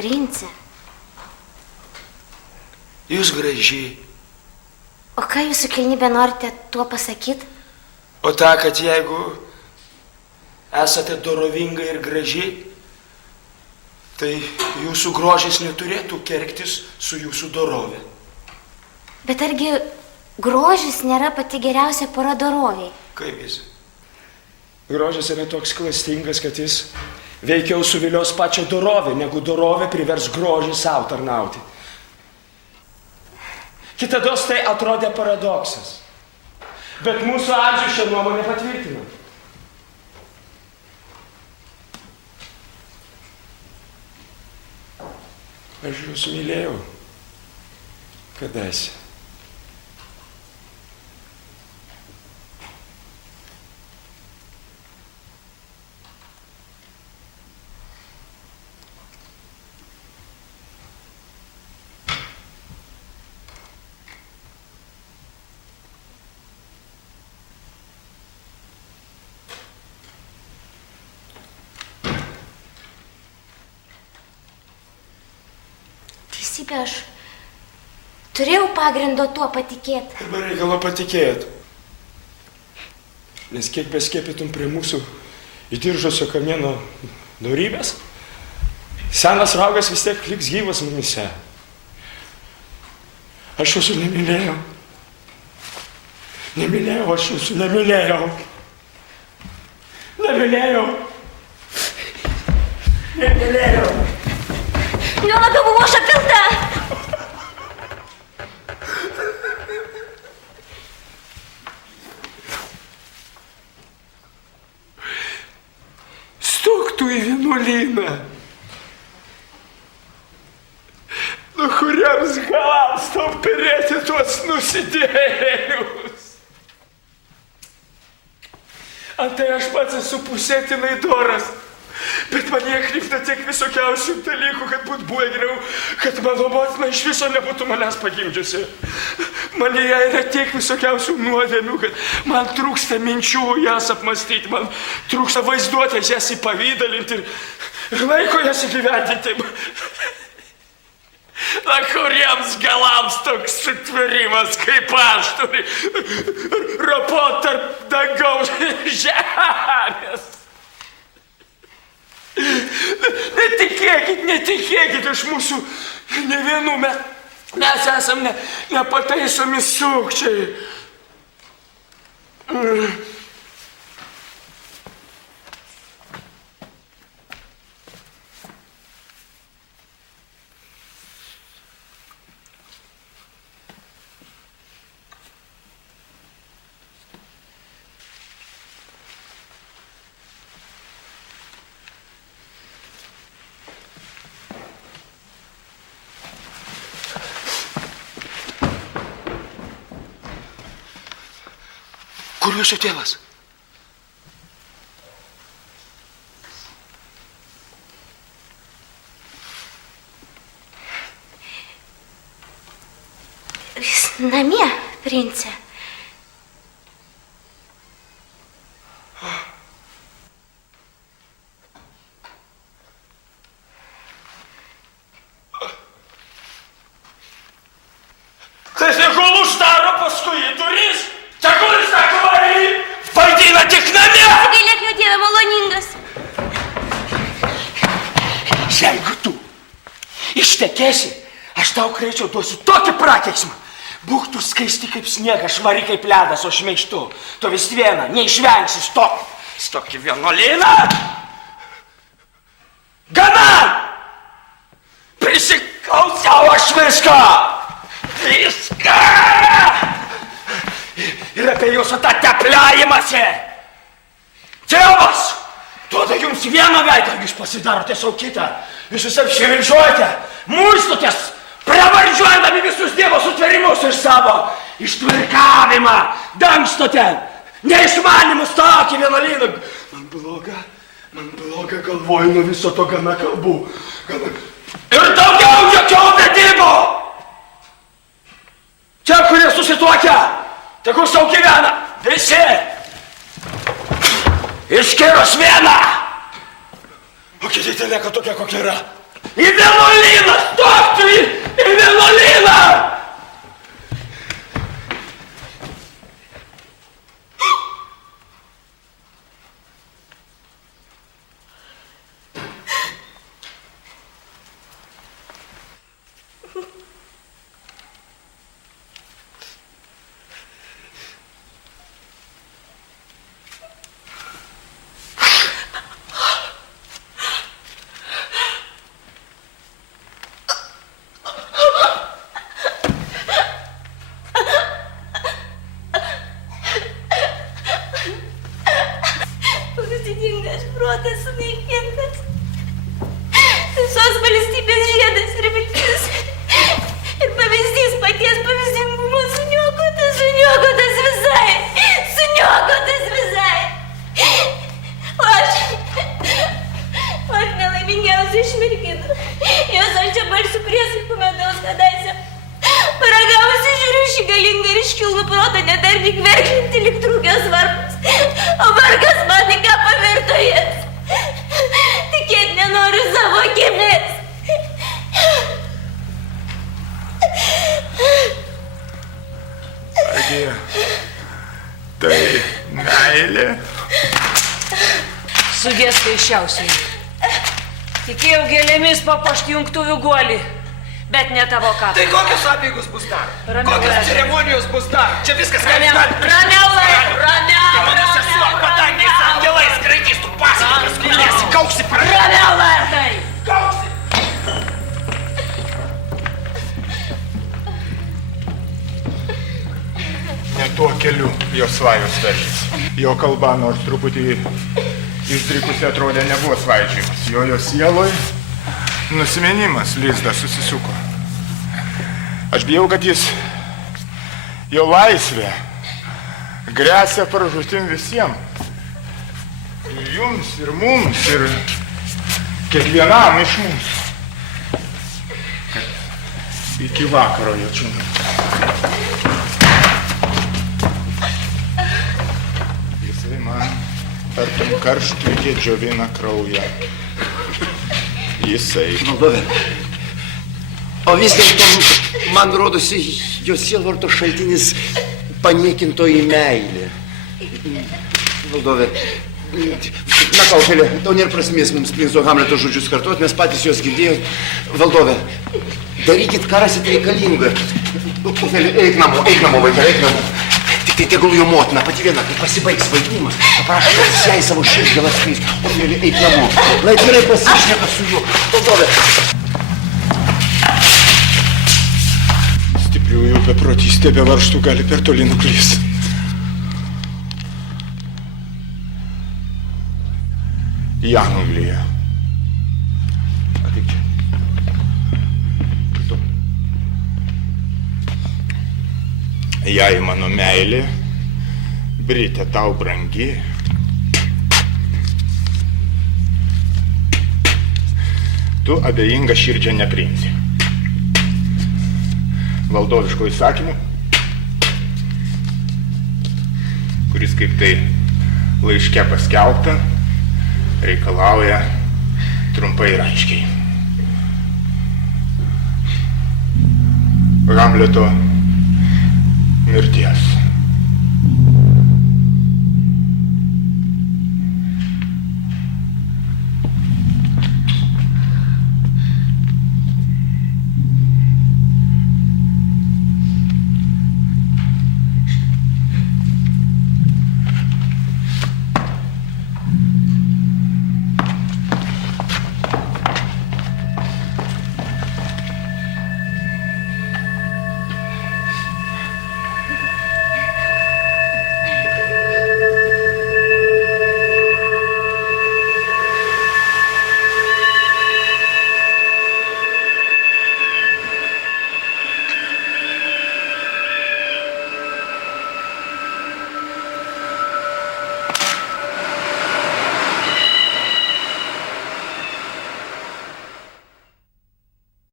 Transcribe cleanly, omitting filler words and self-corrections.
Prince. Jūs gražiai. O ką jūsų kilnybė norite tuo pasakyti? O tą, kad jeigu esate dorovinga ir gražiai, tai jūsų grožis neturėtų kergtis su jūsų dorove. Bet argi grožis nėra pati geriausia pora doroviai? Kaip jis? Grožis yra toks klastingas, kad jis veikiau suvilios pačią dorovę, negu dorovė privers grožį savo tarnauti. Kitados tai atrodė paradoksas. Bet mūsų amžius šią nuomonę patvirtina. Aš jūs mylėjau kadaise. Aš turėjau pagrindo tuo patikėti. Arba reikalo patikėti. Nes kiek beskėpytum prie mūsų įdiržusio kamieno dorybės, senas raugas vis tiek liks gyvas mumise. Aš jūsų nemylėjau. Nemylėjau, aš jūsų nemylėjau. Nemylėjau. Nemylėjau. Jo labiau buvo šapilta. Stok tu į vienuolyną. Nu, kuriems galams tau perėti tuos nusidėjėlius. Antai aš pats esu pusėtinai doras. Bet mane knipta tiek visokiausių dalykų, kad būtų buvę geriau, kad mano motina iš viso nebūtų manęs pagimdžiusi. Manyje yra tiek visokiausių nuodėmių, kad man trūksta minčių jas apmastyti, man trūksta vaizduotės jas įpavydalinti ir laiko jas įgyvendinti. Na, kuriems galams toks sutverimas, kaip aš turi ropot tarp dangaus ir žemės. Netikėkit iš mūsų ne vienų, mes esam nepataisomi sukčiai. Kur jūsų tėvas? Jis namie, prince. Tai tegul uždaro paskui į duris. Tegul jis tą kvarį vaidina tik namie. Pasigailėk jo, Dieve maloningas. Jeigu tu ištekėsi, aš tau greičiau duosiu tokį prakeiksmą. Būk tu skaisti kaip sniegas, švari kaip ledas, o šmeižtu. Tu vis viena, neišvengsi, stok į vienuolyną. Gana! Prisiklausiau aš viską! Viską! Ir apie jūsų tą tepliajimąsi. Tėvas duoda jums vieną veidą, jūs pasidarote savo kitą. Jūs apšimildžiuojate, muistotės, pravardžiuodami visus Dievo sutverimus iš savo ištvirkavimą, dangstote, neišmanimus tokį vienuolyną. Man bloga galvoju nuo viso to gana kalbų. Ir daugiau jokių vedybų. Čia, kurie susituokia, tegul sau gyvena visi. Išskyrus vieną. O kiti lieka tokia, kokia yra. Į vienuolyną! Stok tu į vienuolyną! Pavyzdingas protas sunaikintas. Visos valstybės žiedas ir viltis. Ir pavyzdys paties pavyzdingumo suniokotas visai. Suniokotas visai. O aš nelaimingiausia iš merginų. Jos aš čia balsiu priesaikų medaus kadaise. Paragavusi žiūriu šį galingą ir iškilnų protą, nedardyk verklinti lyg trūkės varpas. O vargas man į ką pavirto jis. Tikėt nenoriu savo akimis. Argi tai meilė? Sugės kaiščiausiai. Tikėjau gėlėmis papuošti jungtuvių guolį, bet ne tavo kapą. Tai kokios apeigos bus dar? Ramiau, Kokios Laitai. ceremonijos bus dar? Čia viskas, ką jūs galite. Ramiau, Laitai, ramiau, Mano sesuo padangiais angelais skraidys, tu pasakojas, kulėsi, kauksi pradėjo. ramiau, Laitai. Kauksi! Ne tuo keliu jo svajos veržys. Jo kalba, nors truputį išdrikusi atrodė, nebuvo svaidžiamas. Jo sieloj nusiminimas lizdą susisuko. Aš bijau, kad jo laisvė gresia pražūtim visiems. Ir jums, ir mums, ir kiekvienam iš mūsų. Kad iki vakaro jo čiūnų. Jisai man tartum karštligė džiovina kraują. Jisai. Valdove, o vis dėlto, man rodosi, jo sielvarto šaltinis paniekintoji meilė. Valdove, na Kaufelė, tau nėra prasmės mums princo Hamleto žodžius kartuot, mes patys juos girdėjom. Valdove, darykit, ką rasit reikalingą. Kaufelė, eik namo, vaikai, eik namo. Tik tai tegul jo motina, pati viena, kai pasibaigs vaidinimas, paprašo, kad jis jai savo širdį atskleis. Kaufelė, eik namo. Lai atvirai pasišneka su juo. Valdove. Stipriųjų beprotystė be varžtų gali per toli nuklys. Į Angliją. Ateik čia. Tu. Jei mano meilė, Britė, tau brangi, tu abejingą širdžią nepriimsi. Valdoviško įsakymu, kuris kaip tai laiške paskelbta, reikalauja trumpai ir aiškiai. Hamleto mirties.